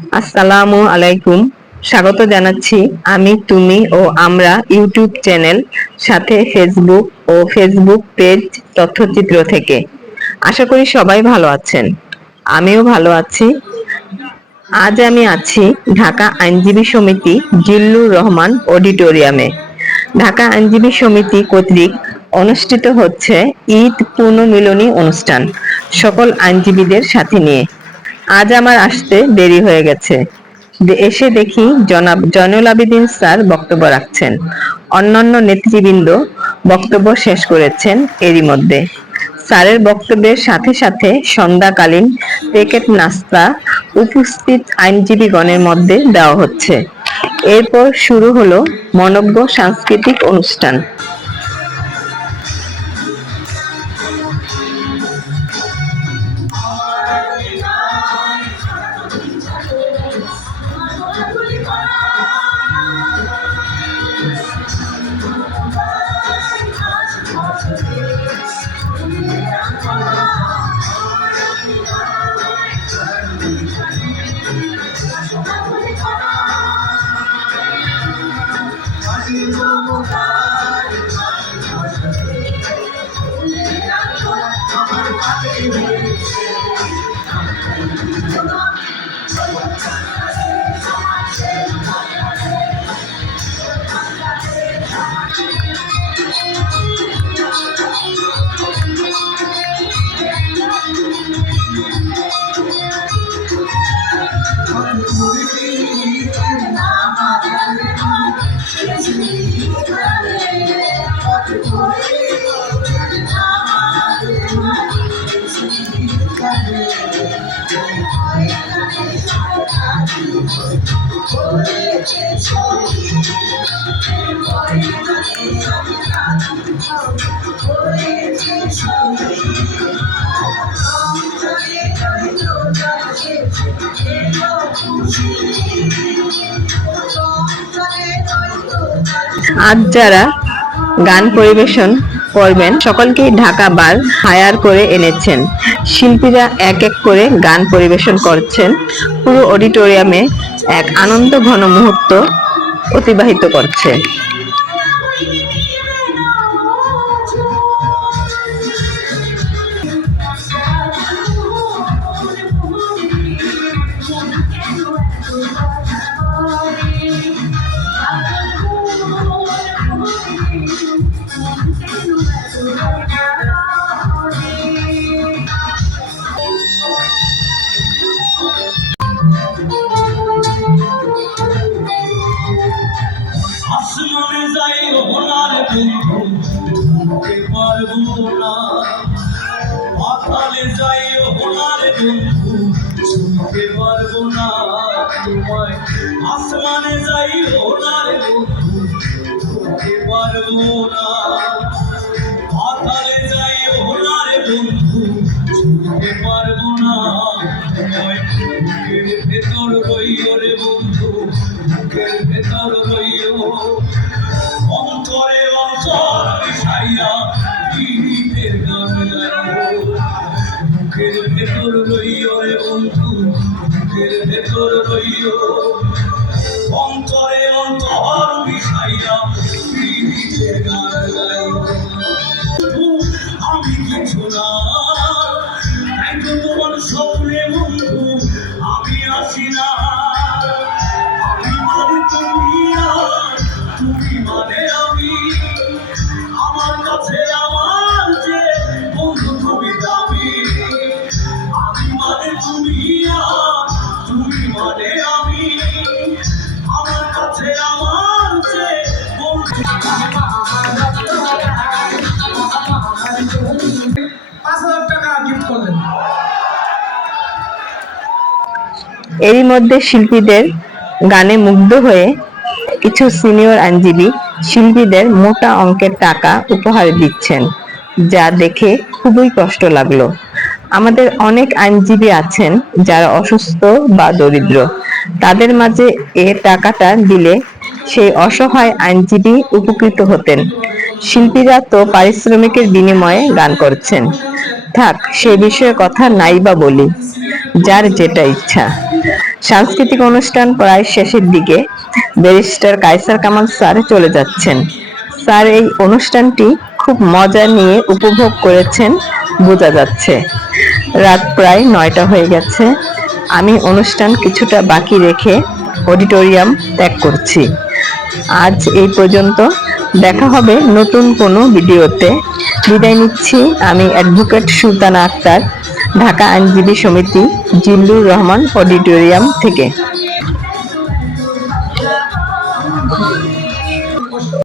আসসালামু আলাইকুম। স্বাগত জানাচ্ছি আমি, তুমি ও আমরা ইউটিউব চ্যানেল, সাথে ফেসবুক ও ফেসবুক পেজ তথ্যচিত্র থেকে। আশা করি সবাই ভালো আছেন। আমিও ভালো আছি। আজ আমি আছি ঢাকা আইনজীবী সমিতি জিল্লুর রহমান অডিটোরিয়ামে। ঢাকা আইনজীবী সমিতি কর্তৃক অনুষ্ঠিত হচ্ছে ঈদ পুনর্মিলনী অনুষ্ঠান, সকল আইনজীবীদের সাথে নিয়ে। আজ আমার আসতে দেরি হয়ে গেছে। এসে দেখি জনাব জয়নুল আবেদিন স্যার বক্তব্য রাখছেন। অন্যান্য নেতৃবৃন্দ বক্তব্য শেষ করেছেন এরই মধ্যে। স্যারের বক্তব্যের সাথে সাথে সন্ধ্যাকালীন প্যাকেট নাস্তা উপস্থিত আইনজীবীগণের মধ্যে দেওয়া হচ্ছে। এরপর শুরু হলো মনোজ্ঞ সাংস্কৃতিক অনুষ্ঠান। আজ যারা গান পরিবেশন করবেন সকলকেই ঢাকা বার হায়ার করে এনেছেন। শিল্পীরা এক এক করে গান পরিবেশন করছেন। পুরো অডিটোরিয়ামে এক আনন্দ ঘন মুহূর্ত অতিবাহিত করছে। আসমানে যাই ওনার বন্ধু ঢুকে পারবো না, পাতালে যাই ওনার বন্ধু ঢুকে পারবো না তোমায়। আসমানে যাই ওনার বন্ধু ঢুকে পারবো না, পাতালে যাই ওনার বন্ধু ঢুকে পারবো না তোমায়। বুকের ভেতর রইও রে বন্ধু, বুকের ভেতর রইও, অন্তরে অন্তর মিশাইয়া গীতের গান গাইও। বুকের ভেতর রইও রে বন্ধু, বুকের ভেতর রইও, অন্তরে অন্তর মিশাইয়া গীতের গান গাইও। আমি কিছু না, তাই তো তোমার স্বপ্নে বন্ধু আমি আসি না। আমি মানে তুমি আর তুমি মানে আমি, আমার কাছে আমার যে বন্ধু তুমি দামি। আমি মানে তুমি আর তুমি মানে আমি, আমার কাছে আমার যে বন্ধু। 5,000 টাকা গিফট করলেন। এরই মধ্যে শিল্পীদের গানে মুগ্ধ হয়ে কিছু সিনিয়র আইনজীবী শিল্পীদের মোটা অঙ্কের টাকা উপহার দিচ্ছেন, যা দেখে খুবই কষ্ট লাগলো। আমাদের অনেক আইনজীবী আছেন যারা অসুস্থ বা দরিদ্র। তাদের মাঝে এ টাকাটা দিলে সেই অসহায় আইনজীবী উপকৃত হতেন। শিল্পীরা তো পারিশ্রমিকের বিনিময়ে গান করছেন। থাক সে বিষয়ে কথা নাই বা বলি, যার যেটা ইচ্ছা। সাংস্কৃতিক অনুষ্ঠান প্রায় শেষের দিকে। ব্যারিস্টার কায়সার কামাল স্যার চলে যাচ্ছেন। স্যার এই অনুষ্ঠানটি খুব মজা নিয়ে উপভোগ করেছেন বোঝা যাচ্ছে। রাত প্রায় 9টা হয়ে গেছে। আমি অনুষ্ঠান কিছুটা বাকি রেখে অডিটোরিয়াম ত্যাগ করছি। আজ এই পর্যন্ত। দেখা হবে নতুন কোনো ভিডিওতে। বিদায় নিচ্ছি আমি অ্যাডভোকেট সুলতানা আক্তার, ঢাকা আইনজীবী সমিতি, জিল্লুর রহমান অডিটোরিয়াম থেকে।